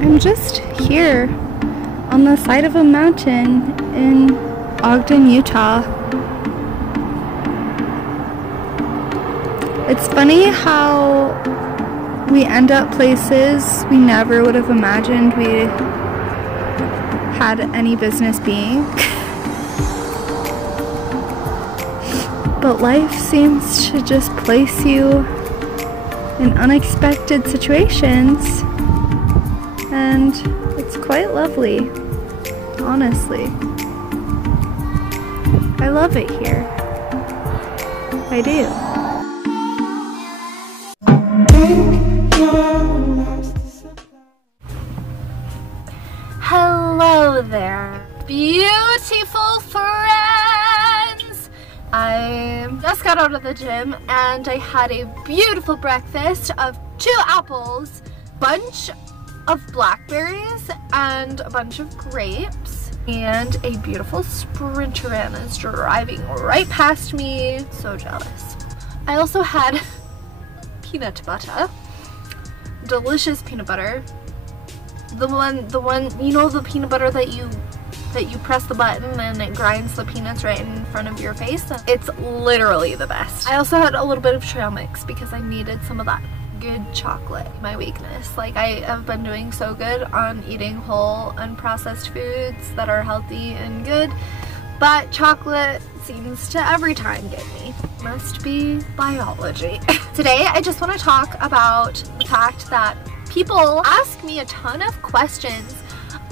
I'm just here on the side of a mountain in Ogden, Utah. It's funny how we end up places we never would have imagined we had any business being. But life seems to just place you in unexpected situations, and it's quite lovely, honestly. I love it here. I do. Hello there, beautiful friends! I just got out of the gym and I had a beautiful breakfast of 2 apples, bunch of blackberries, and a bunch of grapes. And a beautiful Sprinter van is driving right past me. So jealous. I also had peanut butter, delicious peanut butter. The one, you know, the peanut butter that you press the button and it grinds the peanuts right in front of your face. It's literally the best. I also had a little bit of trail mix because I needed some of that good chocolate. My weakness. Like, I have been doing so good on eating whole, unprocessed foods that are healthy and good, but chocolate seems to every time get me. Must be biology. Today, I just want to talk about the fact that people ask me a ton of questions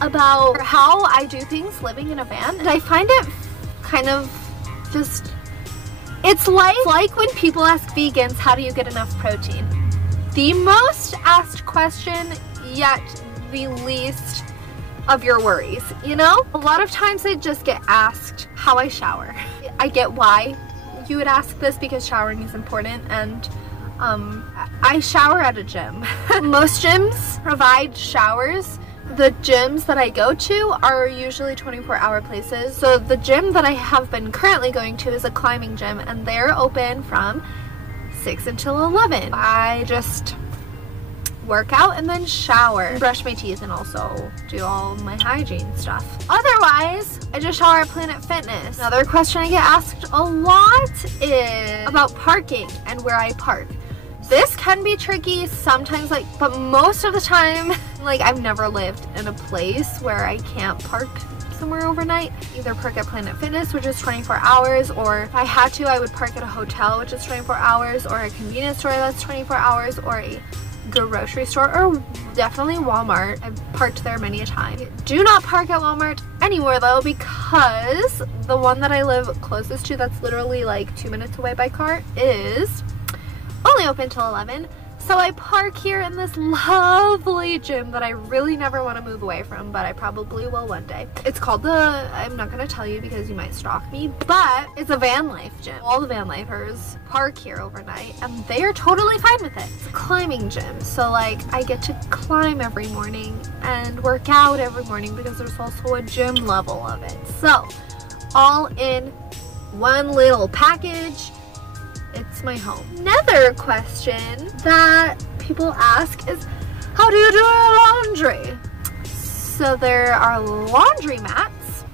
about how I do things living in a van, and I find it kind of just, it's like when people ask vegans, how do you get enough protein? The most asked question, yet the least of your worries, you know? A lot of times I just get asked how I shower. I get why you would ask this, because showering is important, and I shower at a gym. Most gyms provide showers. The gyms that I go to are usually 24-hour places. So the gym that I have been currently going to is a climbing gym, and they're open from 6 until 11. I just work out and then shower, brush my teeth, and also do all my hygiene stuff. Otherwise, I just shower at Planet Fitness. Another question I get asked a lot is about parking and where I park. This can be tricky sometimes, but most of the time, I've never lived in a place where I can't park somewhere overnight. Either park at Planet Fitness, which is 24 hours, or if I had to, I would park at a hotel, which is 24 hours, or a convenience store that's 24 hours, or a grocery store, or definitely Walmart. I've parked there many a time. Do not park at Walmart anymore though, because the one that I live closest to, that's literally 2 minutes away by car, is only open till 11. So I park here in this lovely gym that I really never want to move away from, but I probably will one day. It's called I'm not going to tell you because you might stalk me, but it's a van life gym. All the van lifers park here overnight, and they are totally fine with it. It's a climbing gym, so I get to climb every morning and work out every morning because there's also a gym level of it. So all in one little package. It's my home. Another question that people ask is, how do you do your laundry? So there are laundry mats.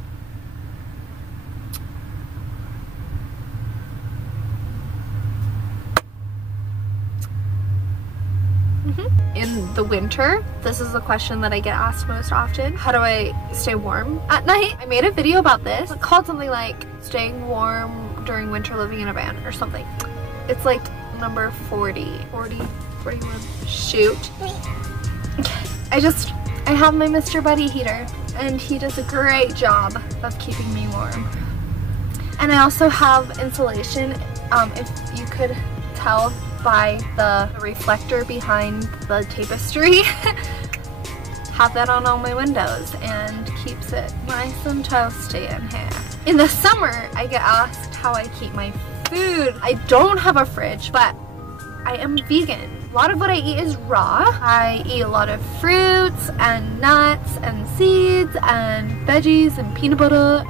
In the winter, this is the question that I get asked most often. How do I stay warm at night? I made a video about this. It's called something like staying warm during winter living in a van or something. It's number 40, 41, shoot. I have my Mr. Buddy heater, and he does a great job of keeping me warm. And I also have insulation, if you could tell by the reflector behind the tapestry. Have that on all my windows and keeps it nice and toasty in here. In the summer, I get asked how I keep my food. I don't have a fridge, but I am vegan. A lot of what I eat is raw. I eat a lot of fruits and nuts and seeds and veggies and peanut butter.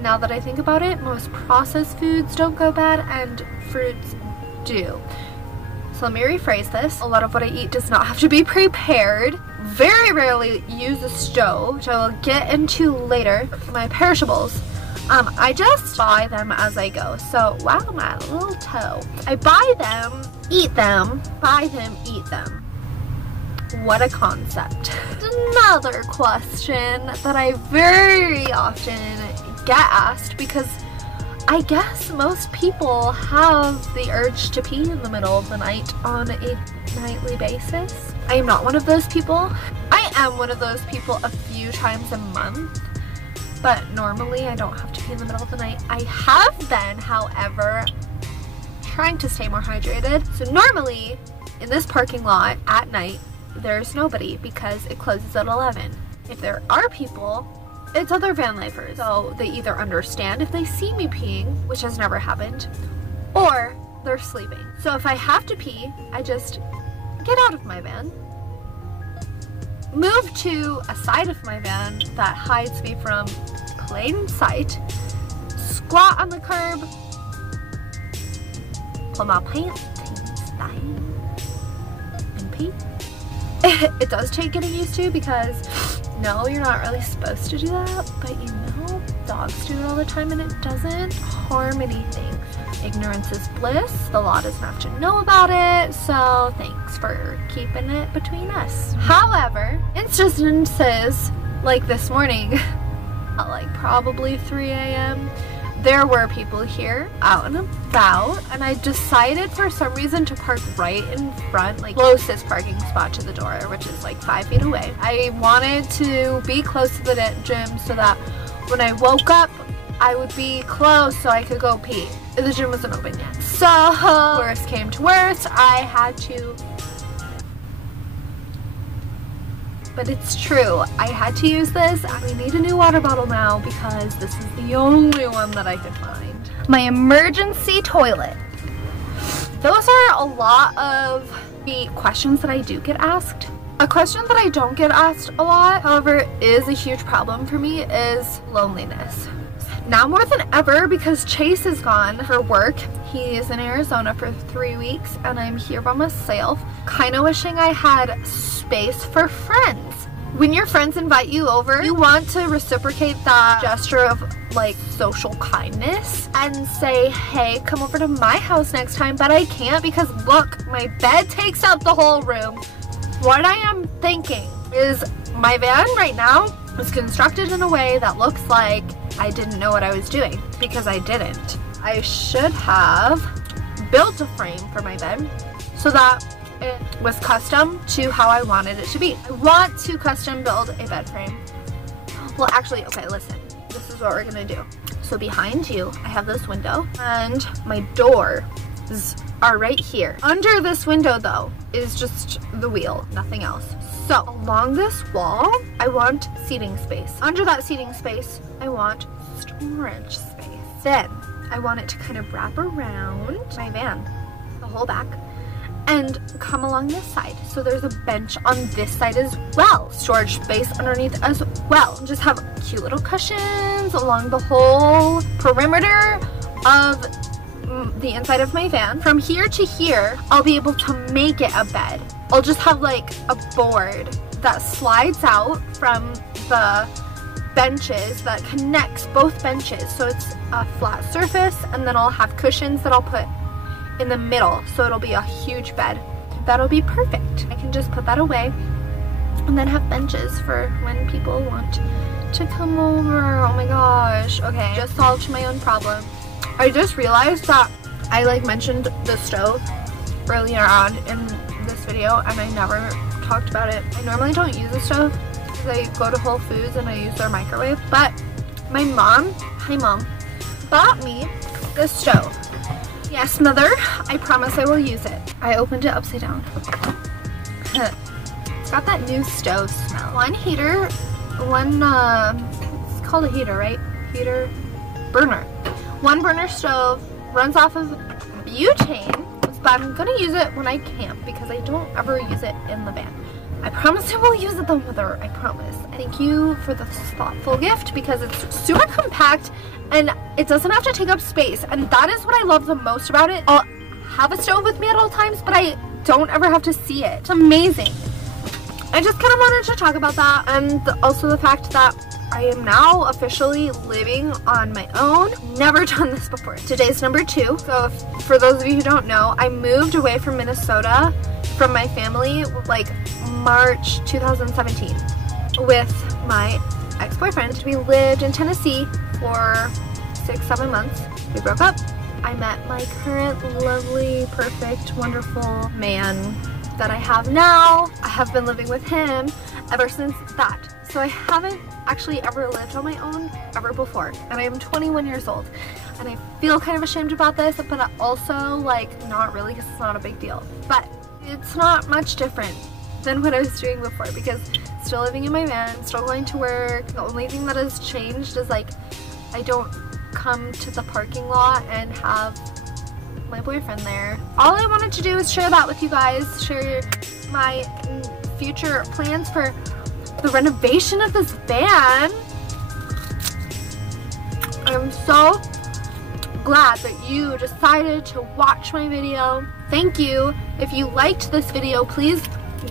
Now that I think about it, most processed foods don't go bad and fruits do. So let me rephrase this. A lot of what I eat does not have to be prepared. Very rarely use a stove, which I will get into later. My perishables, I just buy them as I go. So, wow, my little toe. I buy them, eat them, buy them, eat them. What a concept. Another question that I very often get asked, because I guess most people have the urge to pee in the middle of the night on a nightly basis. I am not one of those people. I am one of those people a few times a month, but normally I don't have to pee in the middle of the night. I have been, however, trying to stay more hydrated. So normally in this parking lot at night, there's nobody because it closes at 11. If there are people, it's other van lifers. So they either understand if they see me peeing, which has never happened, or they're sleeping. So if I have to pee, I just get out of my van, move to a side of my van that hides me from plain sight, squat on the curb, pull my pants down, and pee. It does take getting used to, because no, you're not really supposed to do that, but you know, dogs do it all the time and it doesn't harm anything. Ignorance is bliss. The law doesn't have to know about it, so thanks for keeping it between us. However, instances like this morning, at like probably 3 a.m., there were people here out and about, and I decided for some reason to park right in front, like closest parking spot to the door, which is like 5 feet away. I wanted to be close to the gym so that when I woke up, I would be close so I could go pee. The gym wasn't open yet. So, worst came to worst, I had to, but it's true, I had to use this. I need a new water bottle now because this is the only one that I could find. My emergency toilet. Those are a lot of the questions that I do get asked. A question that I don't get asked a lot, however, is a huge problem for me, is loneliness. Now more than ever, because Chase is gone for work. He is in Arizona for 3 weeks and I'm here by myself. Kind of wishing I had space for friends. When your friends invite you over, you want to reciprocate that gesture of like social kindness and say, hey, come over to my house next time, but I can't because look, my bed takes up the whole room. What I am thinking is my van right now is constructed in a way that looks like I didn't know what I was doing, because I didn't. I should have built a frame for my bed so that it was custom to how I wanted it to be. I want to custom build a bed frame. Well, actually, okay, listen. This is what we're gonna do. So behind you, I have this window and my doors are right here. Under this window though is just the wheel, nothing else. So along this wall, I want seating space. Under that seating space, I want storage space. Then I want it to kind of wrap around my van, the whole back, and come along this side. So there's a bench on this side as well. Storage space underneath as well. Just have cute little cushions along the whole perimeter of the inside of my van. From here to here, I'll be able to make it a bed. I'll just have like a board that slides out from the benches that connects both benches. So it's a flat surface, and then I'll have cushions that I'll put in the middle. So it'll be a huge bed. That'll be perfect. I can just put that away and then have benches for when people want to come over. Oh my gosh. Okay, just solved my own problem. I just realized that I like mentioned the stove earlier on in this video and I never talked about it. I normally don't use a stove because I go to Whole Foods and I use their microwave, but my mom, hi mom, bought me this stove. Yes, mother, I promise I will use it. I opened it upside down. It's got that new stove smell. One heater, it's called a heater, right? Heater, burner. One burner stove, runs off of butane, but I'm gonna use it when I camp because I don't ever use it in the van. I promise I will use it though, mother, I promise. Thank you for this thoughtful gift because it's super compact and it doesn't have to take up space, and that is what I love the most about it. I'll have a stove with me at all times, but I don't ever have to see it. It's amazing. I just kind of wanted to talk about that, and also the fact that I am now officially living on my own. Never done this before. Today's number 2. So for those of you who don't know, I moved away from Minnesota from my family like March 2017 with my ex-boyfriend. We lived in Tennessee for 6-7 months. We broke up. I met my current lovely, perfect, wonderful man that I have now. I have been living with him ever since that. So I haven't actually ever lived on my own ever before, and I am 21 years old, and I feel kind of ashamed about this, but also like not really, because it's not a big deal. But it's not much different than what I was doing before, because still living in my van, still going to work. The only thing that has changed is like I don't come to the parking lot and have my boyfriend there. All I wanted to do is share that with you guys, share my future plans for the renovation of this van. I'm so glad that you decided to watch my video. Thank you. If you liked this video, please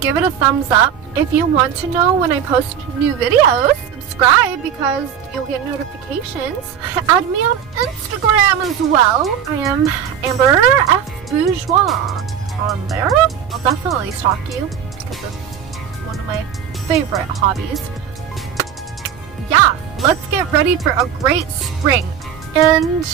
give it a thumbs up. If you want to know when I post new videos, subscribe because you'll get notifications. Add me on Instagram as well. I am Amber F. Bourgeois on there. I'll definitely stalk you because it's one of my favorite hobbies. Yeah, let's get ready for a great spring. And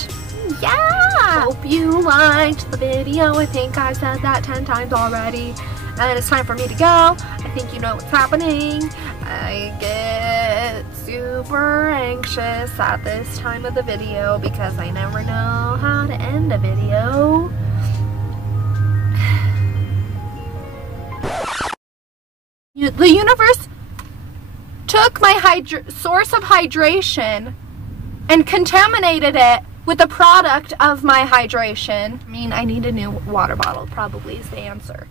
yeah, hope you liked the video. I think I said that 10 times already. And it's time for me to go. I think you know what's happening. I get super anxious at this time of the video because I never know how to end a video. The universe took my source of hydration and contaminated it with the product of my hydration. I mean, I need a new water bottle, probably is the answer.